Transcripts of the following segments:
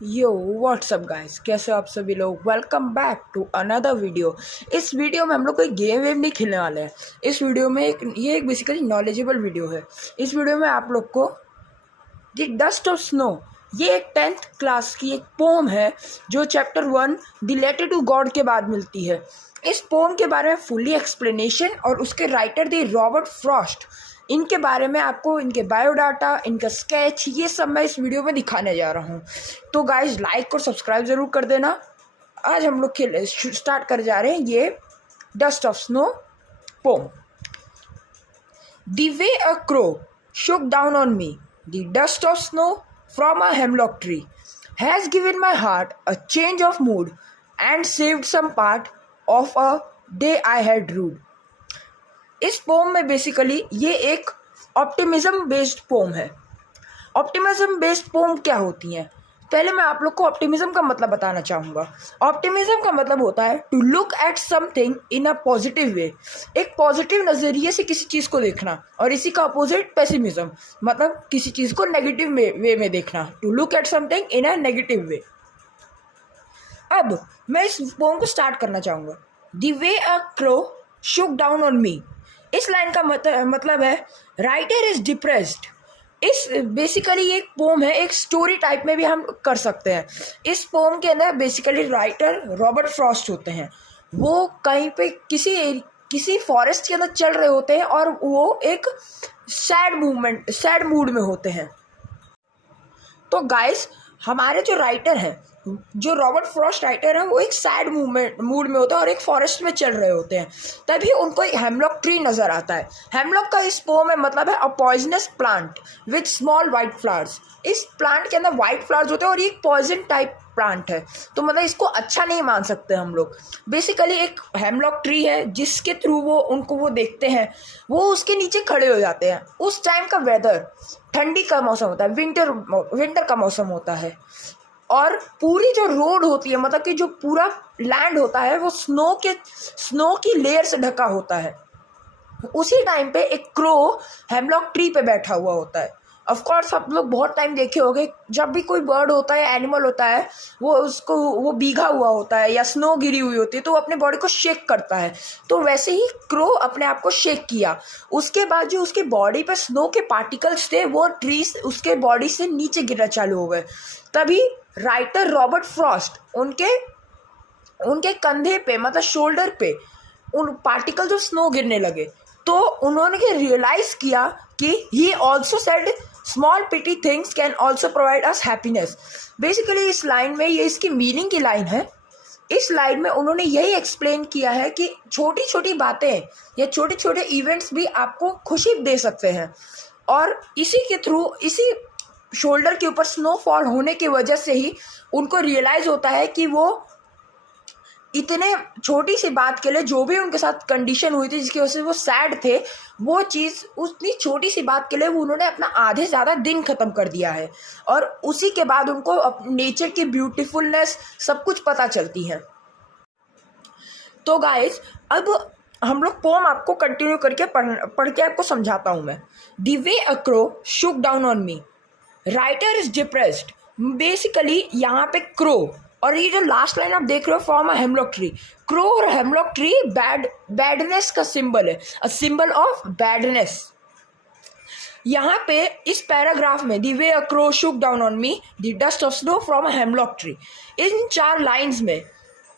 यो WhatsApp guys, कैसे हो आप सभी लोग। Welcome back to another video. इस वीडियो में हम लोग कोई गेम वेम नहीं खेलने वाले हैं। इस वीडियो में एक बेसिकली नॉलेजेबल वीडियो है। इस वीडियो में आप लोग को द डस्ट ऑफ स्नो, ये एक 10th क्लास की एक पोम है जो chapter 1 the letter to God के बाद मिलती है। इस पोम के बारे में फुल्ली एक्सप्लेनेशन और उसके राइटर द रॉबर्ट फ्रॉस्ट, इनके बारे में आपको इनके बायोडाटा, इनका स्केच, ये सब मैं इस वीडियो में दिखाने जा रहा हूँ। तो गाइज लाइक और सब्सक्राइब ज़रूर कर देना। आज हम लोग स्टार्ट कर जा रहे हैं ये dust of snow poem. The way a crow shook down on me, the dust of snow from a hemlock tree has given my heart a change of mood and saved some part of a day I had rued. इस pome में basically ये एक optimism based pome है। Optimism based pome क्या होती हैं, पहले मैं आप लोग को ऑप्टिमिज्म का मतलब बताना चाहूँगा। ऑप्टिमिज्म का मतलब होता है to look at something in a positive way, एक पॉजिटिव नज़रिए से किसी चीज़ को देखना। और इसी का अपोजिट पेसिमिज्म, मतलब किसी चीज़ को नेगेटिव वे में देखना। To look at something in a negative way. अब मैं इस पोम को स्टार्ट करना चाहूँगा। The way a crow shook down on me, इस लाइन का मतलब है राइटर इज डिप्रेस्ड। इस बेसिकली एक पोम है, एक स्टोरी टाइप में भी हम कर सकते हैं। इस पोम के अंदर बेसिकली राइटर रॉबर्ट फ्रॉस्ट होते हैं। वो कहीं पे किसी फॉरेस्ट के अंदर चल रहे होते हैं और वो एक सैड मूड में होते हैं। तो गाइस, हमारे जो राइटर हैं, जो रॉबर्ट फ्रॉस्ट राइटर हैं, वो एक सैड मूड में होते हैं और एक फॉरेस्ट में चल रहे होते हैं। तभी उनको एक हेमलॉक ट्री नज़र आता है। हेमलॉक का इस पोम में मतलब है a poisonous plant with small white flowers. इस प्लांट के अंदर वाइट फ्लावर्स होते हैं और ये एक पॉइजन टाइप प्लांट है, तो मतलब इसको अच्छा नहीं मान सकते हम लोग। बेसिकली एक हेमलॉक ट्री है जिसके थ्रू वो देखते हैं, वो उसके नीचे खड़े हो जाते हैं। उस टाइम का वेदर ठंडी का मौसम होता है, विंटर का मौसम होता है। और पूरी जो रोड होती है, मतलब कि जो पूरा लैंड होता है, वो स्नो की लेयर से ढका होता है। उसी टाइम पे एक क्रो हेमलॉक ट्री पे बैठा हुआ होता है। ऑफ कोर्स आप लोग बहुत टाइम देखे होंगे, जब भी कोई बर्ड होता है, एनिमल होता है, वो भीगा हुआ होता है या स्नो गिरी हुई होती है, तो वो अपने बॉडी को शेक करता है। तो वैसे ही क्रो अपने आप को शेक किया। उसके बाद जो उसके बॉडी पे स्नो के पार्टिकल्स थे, वो ट्रीज उसके बॉडी से नीचे गिरना चालू हो गए। तभी राइटर रॉबर्ट फ्रॉस्ट उनके कंधे पे, मतलब शोल्डर पे, उन पार्टिकल जो स्नो गिरने लगे, तो उन्होंने रियलाइज किया कि he also said small petty things can also provide us happiness. Basically इस लाइन में, ये इसकी मीनिंग की लाइन है। इस लाइन में उन्होंने यही एक्सप्लेन किया है कि छोटी छोटी बातें या छोटे छोटे इवेंट्स भी आपको खुशी दे सकते हैं। और इसी के थ्रू, इसी शोल्डर के ऊपर स्नोफॉल होने की वजह से ही उनको रियलाइज होता है कि वो इतने छोटी सी बात के लिए, जो भी उनके साथ कंडीशन हुई थी जिसकी वजह से वो सैड थे, वो चीज़, उतनी छोटी सी बात के लिए उन्होंने अपना आधे से ज़्यादा दिन ख़त्म कर दिया है। और उसी के बाद उनको नेचर की ब्यूटीफुलनेस सब कुछ पता चलती है। तो गाइज, अब हम लोग पोम आपको कंटिन्यू करके पढ़ के आपको समझाता हूँ मैं। The way a crow shook down on me, writer is depressed. Basically यहाँ पे क्रो, और ये जो लास्ट लाइन आप देख रहे हो, from a hemlock tree, crow और हेमलॉक ट्री बैडनेस का सिंबल है, अ सिंबल ऑफ बैडनेस। यहाँ पे इस पैराग्राफ में the way a crow shook down on me, the dust of snow from a hemlock tree, in 4 lines में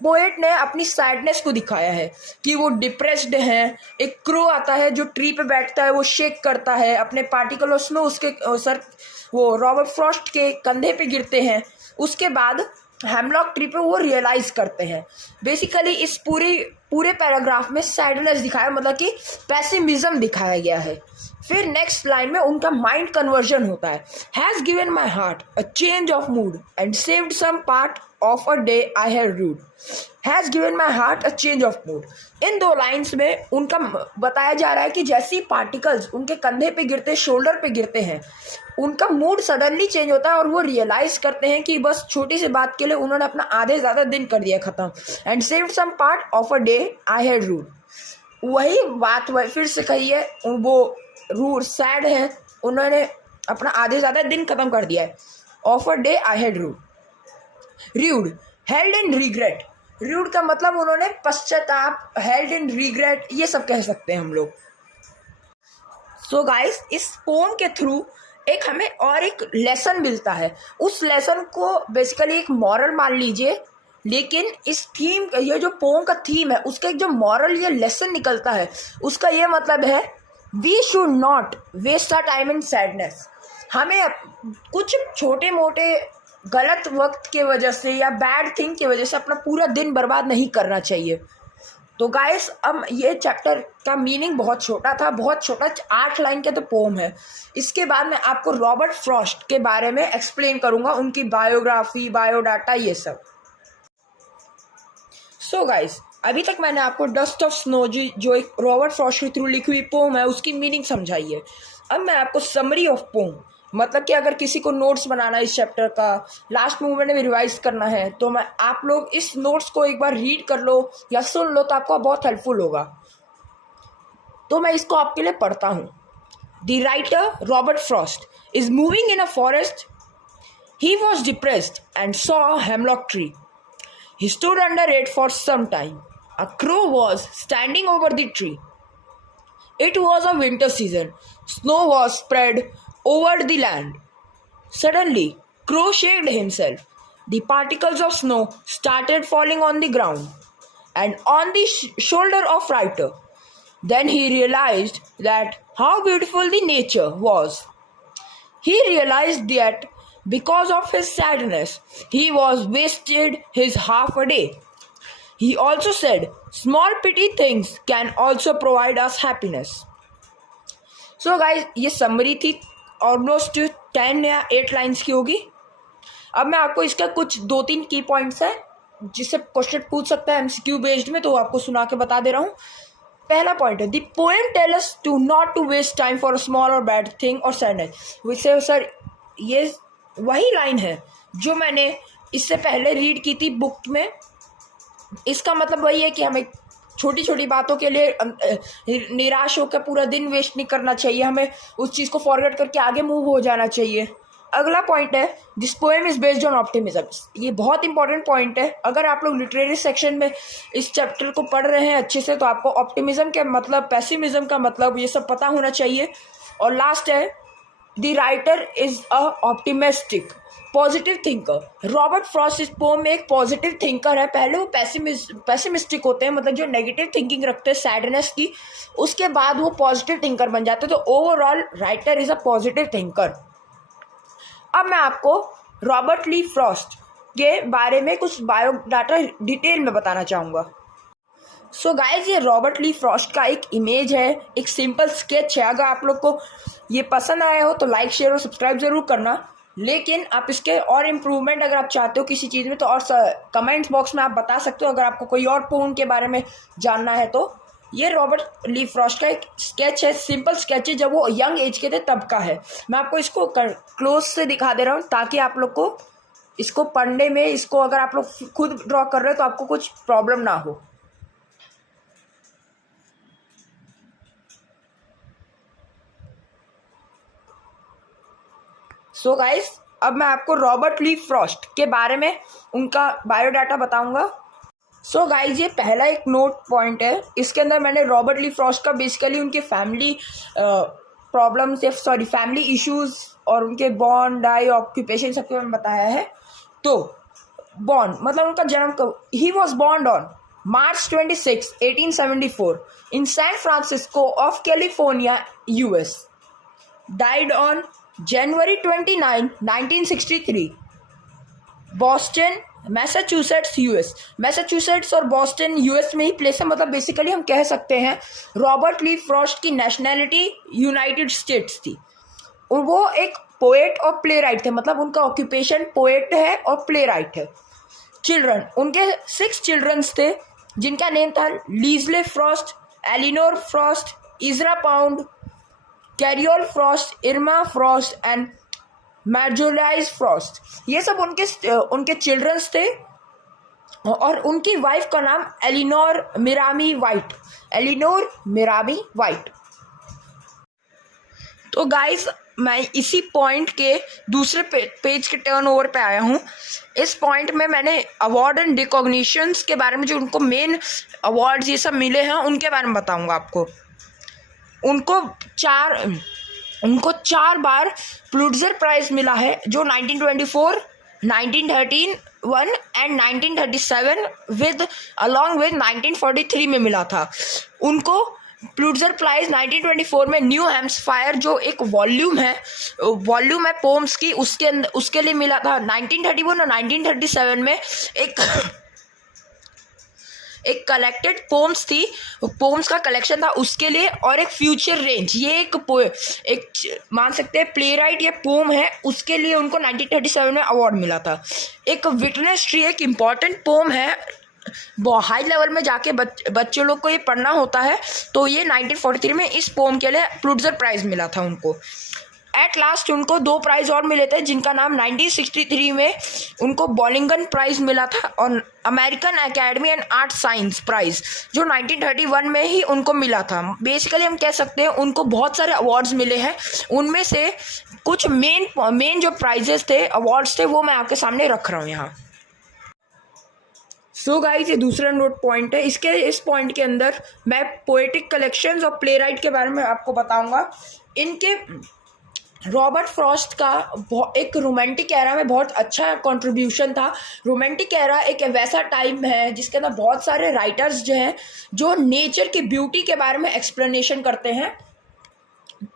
poet ने अपनी सैडनेस को दिखाया है कि वो डिप्रेस्ड है। एक क्रो आता है जो ट्री पे बैठता है, वो शेक करता है, अपने पार्टिकल ऑफ स्नो उसके वो रॉबर्ट फ्रॉस्ट के कंधे पे गिरते हैं। उसके बाद हेमलॉक ट्री पे वो रियलाइज करते हैं। बेसिकली इस पूरे पैराग्राफ में सैडनेस दिखाया, मतलब कि पेसिमिज्म दिखाया गया है। फिर नेक्स्ट लाइन में उनका माइंड कन्वर्जन होता है। Has given my heart a change of mood and saved some part of a day I had rued. Has given my heart a change of mood, इन 2 lines में उनका बताया जा रहा है कि जैसे ही पार्टिकल्स उनके कंधे पे गिरते, शोल्डर पे गिरते हैं, उनका मूड सडनली चेंज होता है और वो रियलाइज करते हैं कि बस छोटी सी बात के लिए उन्होंने अपना आधे ज़्यादा दिन कर दिया ख़त्म। And saved some part of a day I had rued, वही बात फिर से कही है। वो रूड सैड है, उन्होंने अपना आधे ज़्यादा दिन ख़त्म कर दिया है। Of a day I had rued. Rued, held in regret. Rued का मतलब उन्होंने पश्चाताप, हेल्ड इन रिग्रेट, ये सब कह सकते हैं हम लोग। सो गाइस, इस पोम के थ्रू एक हमें और एक लेसन मिलता है। उस लेसन को बेसिकली एक मॉरल मान लीजिए, लेकिन इस थीम, ये जो पोम का थीम है, उसका एक जो मॉरल या लेसन निकलता है, उसका ये मतलब है we should not waste our time in sadness. हमें कुछ छोटे मोटे गलत वक्त के वजह से या बैड थिंग की वजह से अपना पूरा दिन बर्बाद नहीं करना चाहिए। तो गाइस, अब ये चैप्टर का मीनिंग बहुत छोटा था, बहुत छोटा, 8 लाइन का तो पोम है। इसके बाद मैं आपको रॉबर्ट फ्रॉस्ट के बारे में एक्सप्लेन करूंगा, उनकी बायोग्राफी, बायोडाटा, ये सब। सो गाइस, अभी तक मैंने आपको डस्ट ऑफ स्नो जो एक रॉबर्ट फ्रॉस्ट के थ्रू लिखी हुई पोम है, उसकी मीनिंग समझाई है। अब मैं आपको समरी ऑफ पोम, मतलब कि अगर किसी को नोट्स बनाना है इस चैप्टर का, लास्ट मूवमेंट में रिवाइज करना है, तो मैं आप लोग इस नोट्स को एक बार रीड कर लो या सुन लो, तो आपको बहुत हेल्पफुल होगा। तो मैं इसको आपके लिए पढ़ता हूँ। The writer Robert Frost is moving in a forest. He was depressed and saw a hemlock tree. He stood under it for some time. A crow was standing over the tree. It was a winter season. Snow was spread over the land. Suddenly, Crow shook himself. The particles of snow started falling on the ground and on the shoulder of Ryder. Then he realized that how beautiful the nature was. He realized that because of his sadness, he was wasted his half a day. He also said, small petty things can also provide us happiness. So guys, ये summary थी, almost 10 या 8 lines की होगी। अब मैं आपको इसका कुछ 2-3 की पॉइंट्स है जिससे क्वेश्चन पूछ सकता है एमसीक्यू बेस्ड में, तो आपको सुना के बता दे रहा हूँ। पहला पॉइंट है, the poem tell us to not to waste time for a small और बैड थिंग और सैडनेस। वैसे सर, ये वही लाइन है जो मैंने इससे पहले रीड की थी बुक में। इसका मतलब वही है कि हमें छोटी छोटी बातों के लिए निराश होकर पूरा दिन वेस्ट नहीं करना चाहिए, हमें उस चीज़ को फॉरगेट करके आगे मूव हो जाना चाहिए। अगला पॉइंट है, this poem is based on optimism. ये बहुत इंपॉर्टेंट पॉइंट है। अगर आप लोग लिटरेरी सेक्शन में इस चैप्टर को पढ़ रहे हैं अच्छे से, तो आपको ऑप्टिमिज्म के मतलब, पेसिमिज्म का मतलब, ये सब पता होना चाहिए। और लास्ट है, the writer is a optimistic positive thinker. Robert Frost इस पोम में एक पॉजिटिव थिंकर है। पहले वो पैसिमिस्टिक होते हैं, मतलब जो नेगेटिव थिंकिंग रखते हैं सैडनेस की, उसके बाद वो पॉजिटिव थिंकर बन जाते हैं। तो overall writer is a positive thinker. अब मैं आपको रॉबर्ट ली फ्रॉस्ट के बारे में कुछ बायोडाटा डिटेल में बताना चाहूँगा। सो गाइज, ये रॉबर्ट ली फ्रॉस्ट का एक इमेज है, एक सिंपल स्केच है। अगर आप लोग को ये पसंद आया हो तो लाइक, शेयर और सब्सक्राइब ज़रूर करना। लेकिन आप इसके और इम्प्रूवमेंट अगर आप चाहते हो किसी चीज़ में, तो और कमेंट्स बॉक्स में आप बता सकते हो। अगर आपको कोई और पोम के बारे में जानना है तो ये रॉबर्ट ली फ्रॉस्ट का एक स्केच है, सिंपल स्केच है, जब वो यंग एज के थे तब का है। मैं आपको इसको क्लोज से दिखा दे रहा हूँ ताकि आप लोग को इसको पढ़ने में, इसको अगर आप लोग खुद ड्रॉ कर रहे हो तो आपको कुछ प्रॉब्लम ना हो। सो गाइस, अब मैं आपको रॉबर्ट ली फ्रॉस्ट के बारे में उनका बायोडाटा बताऊंगा। सो गाइज, ये पहला एक नोट पॉइंट है। इसके अंदर मैंने रॉबर्ट ली फ्रॉस्ट का बेसिकली उनके फैमिली प्रॉब्लम्स या फैमिली इश्यूज और उनके बॉर्न, डाई, ऑक्यूपेशन सबके बारे में बताया है। तो बॉर्न मतलब उनका जन्म कब, he was born on March 26, 1874 in San Francisco of California, US. Died on January 29, 1963. Boston, Massachusetts, US. Massachusetts और बॉस्टन यूएस में ही प्लेस है। मतलब बेसिकली हम कह सकते हैं रॉबर्ट ली फ्रॉस्ट की नेशनैलिटी यूनाइटेड स्टेट्स थी। और वो एक पोएट और प्ले राइट थे, मतलब उनका ऑक्यूपेशन पोएट है और प्ले राइट है। चिल्ड्रन, उनके 6 चिल्ड्रंस थे जिनका नेम था Lesley Frost, Elinor Frost, Ezra Pound, Carol Frost, Irma Frost and Marjorie Frost. ये सब उनके चिल्ड्रंस थे। और उनकी वाइफ का नाम एलिनोर मिरामी वाइट। तो गाइस, मैं इसी पॉइंट के दूसरे पेज के टर्नओवर पे आया हूँ। इस पॉइंट में मैंने अवार्ड एंड रिकॉग्निशंस के बारे में, जो उनको मेन अवार्ड्स ये सब मिले हैं उनके बारे में बताऊँगा आपको। उनको चार बार पुलित्ज़र प्राइज़ मिला है, जो 1924, 1913 एंड 1937 अलॉन्ग विद 1943 में मिला था। उनको पुलित्ज़र प्राइज़ 1924 में न्यू हैम्पशायर, जो एक वॉल्यूम है पोम्स की, उसके लिए मिला था। 1931 और 1937 में एक कलेक्टेड पोम्स का कलेक्शन था उसके लिए, और एक फ्यूचर रेंज, ये एक मान सकते हैं प्ले राइट या पोम है, उसके लिए उनको 1937 में अवार्ड मिला था। एक विटनेस ट्री एक इम्पॉर्टेंट पोम है, हाई लेवल में जाके बच्चे लोग को ये पढ़ना होता है, तो ये 1943 में इस पोम के लिए पुलित्ज़र प्राइज़ मिला था उनको। एट लास्ट उनको 2 प्राइज़ और मिले थे, जिनका नाम 1963 में उनको बॉलिंगन प्राइज़ मिला था, और American academy and art science prize, जो 1931 में ही उनको मिला था। बेसिकली हम कह सकते हैं उनको बहुत सारे अवार्ड्स मिले हैं, उनमें से कुछ मेन जो प्राइजेस थे, अवार्ड्स थे, वो मैं आपके सामने रख रहा हूँ यहाँ। सो गाइस, ये दूसरा नोट पॉइंट है। इस पॉइंट के अंदर मैं पोएटिक कलेक्शंस और प्ले राइट के बारे में आपको बताऊंगा। इनके रॉबर्ट फ्रॉस्ट का एक रोमांटिक एरा में बहुत अच्छा कंट्रीब्यूशन था। रोमांटिक एरा एक वैसा टाइम है जिसके अंदर बहुत सारे राइटर्स जो हैं, जो नेचर की ब्यूटी के बारे में एक्सप्लेनेशन करते हैं।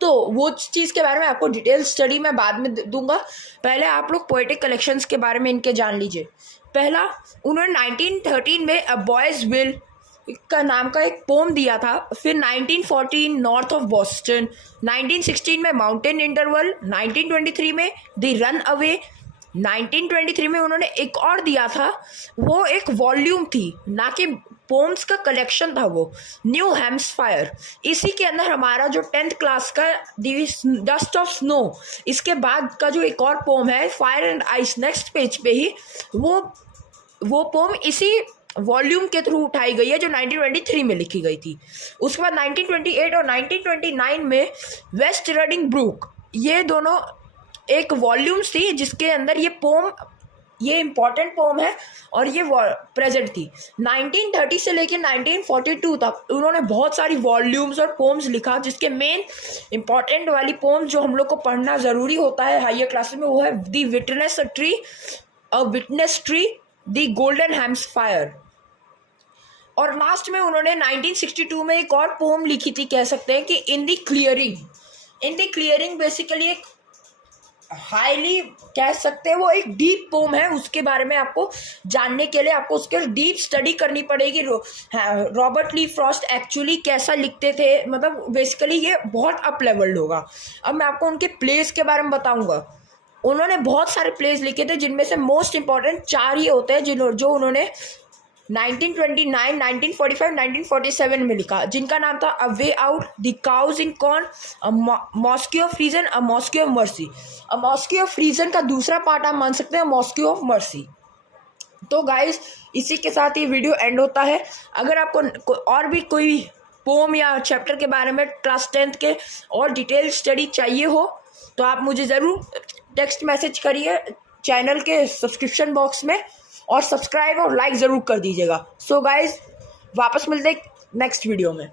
तो वो चीज़ के बारे में आपको डिटेल स्टडी मैं बाद में दूंगा। पहले आप लोग पोएटिक कलेक्शंस के बारे में इनके जान लीजिए। पहला, उन्होंने 1913 में अ बॉयज़ विल का नाम का एक पोम दिया था। फिर 1914 नॉर्थ ऑफ बॉस्टन, 1916 में माउंटेन इंटरवल, 1923 में द रन अवे, 1923 में उन्होंने एक और दिया था, वो एक वॉल्यूम थी, ना कि पोम्स का कलेक्शन था, वो न्यू हैम्पशायर। इसी के अंदर हमारा जो 10th क्लास का डस्ट ऑफ स्नो, इसके बाद का जो एक और पोम है fire and ice, next page पे ही वो पोम इसी वॉल्यूम के थ्रू उठाई गई है, जो 1923 में लिखी गई थी। उसके बाद 1928 और 1929 में वेस्ट रीडिंग ब्रूक, ये दोनों एक वॉल्यूम्स थी, जिसके अंदर ये इम्पॉर्टेंट पोम है और ये प्रेजेंट थी। 1930 से लेकर 1942 तक उन्होंने बहुत सारी वॉल्यूम्स और पोम्स लिखा, जिसके मेन इम्पॉर्टेंट वाली पोम जो हम लोग को पढ़ना ज़रूरी होता है हायर क्लासेस में, वो है the witness tree, the golden Hampshire. और लास्ट में उन्होंने 1962 में एक और पोम लिखी थी, कह सकते हैं कि इन द क्लियरिंग बेसिकली एक हाईली कह सकते हैं वो एक डीप पोम है। उसके बारे में आपको जानने के लिए आपको उसके डीप स्टडी करनी पड़ेगी। रॉबर्ट ली फ्रॉस्ट एक्चुअली कैसा लिखते थे, मतलब बेसिकली ये बहुत अप लेवल्ड होगा। अब मैं आपको उनके प्लेस के बारे में बताऊंगा। उन्होंने बहुत सारे प्लेस लिखे थे, जिनमें से मोस्ट इंपॉर्टेंट 4 ही होते हैं जो उन्होंने 1929, 1945, 1947 में लिखा, जिनका नाम था a way out, the cow's in corn, a masque of reason, a masque of mercy. A masque of reason का दूसरा पार्ट आप मान सकते हैं मॉस्की ऑफ मर्सी। तो गाइस, इसी के साथ ये वीडियो एंड होता है। अगर आपको और भी कोई पोम या चैप्टर के बारे में क्लास 10th के और डिटेल स्टडी चाहिए हो, तो आप मुझे ज़रूर टेक्स्ट मैसेज करिए चैनल के सब्सक्रिप्शन बॉक्स में, और सब्सक्राइब और लाइक ज़रूर कर दीजिएगा। सो गाइस, वापस मिलते हैं नेक्स्ट वीडियो में।